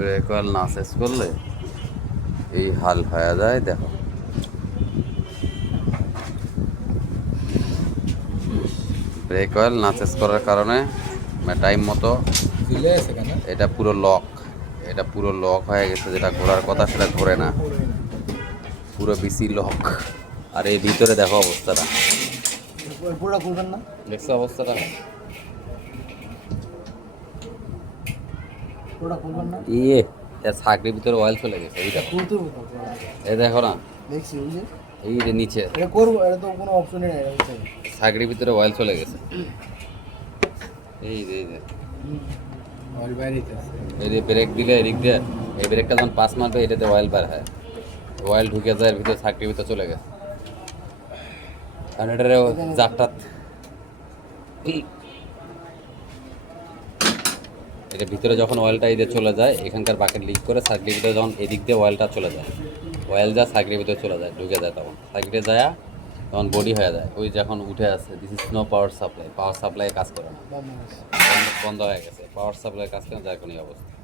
Break oil না change করলে এই হাল হয়ে যায়। দেখো ব্রেক অয়েল না চেঞ্জ করার কারণে টাইম মতো এটা পুরো লক হয়ে গেছে, যেটা ঘোরার কথা সেটা ঘোরে না, পুরো বিসি লক। আর এই ভিতরে দেখো অবস্থাটা, দেখছো অবস্থাটা, ইয়ে এর ছাকরির ভিতরে অয়েল চলে গেছে। এই দেখো, এই দেখো না, এই যে নিচে ছাকরির ভিতরে অয়েল চলে গেছে। এই যে এই যে ব্রেক দিলে এদিক দিয়ে, এই ব্রেকটা যখন পাস মারবে এটাতে অয়েল বার হয়, অয়েল ঢুকে যায় ভিতরে, ছাকরির ভিতরে চলে গেছে। কারণ এটার জারটা, এটা ভিতরে যখন অয়েলটা এই যে চলে যায়, এখানকার বাকেট লিক করে সাইকেলের ভিতরে যখন এদিক দিয়ে অয়েলটা চলে যায়, অয়েল যা সাইকেলের ভিতরে চলে যায়, ঢুকে যায়, তখন সাইকেলে যায় তখন বডি হয়ে যায়। ওই যখন উঠে আসে this is no power supply, power supply কাজ করে না, বন্ধ হয়ে গেছে, পাওয়ার সাপ্লাই কাজ করে না, যার কোনো অবস্থা।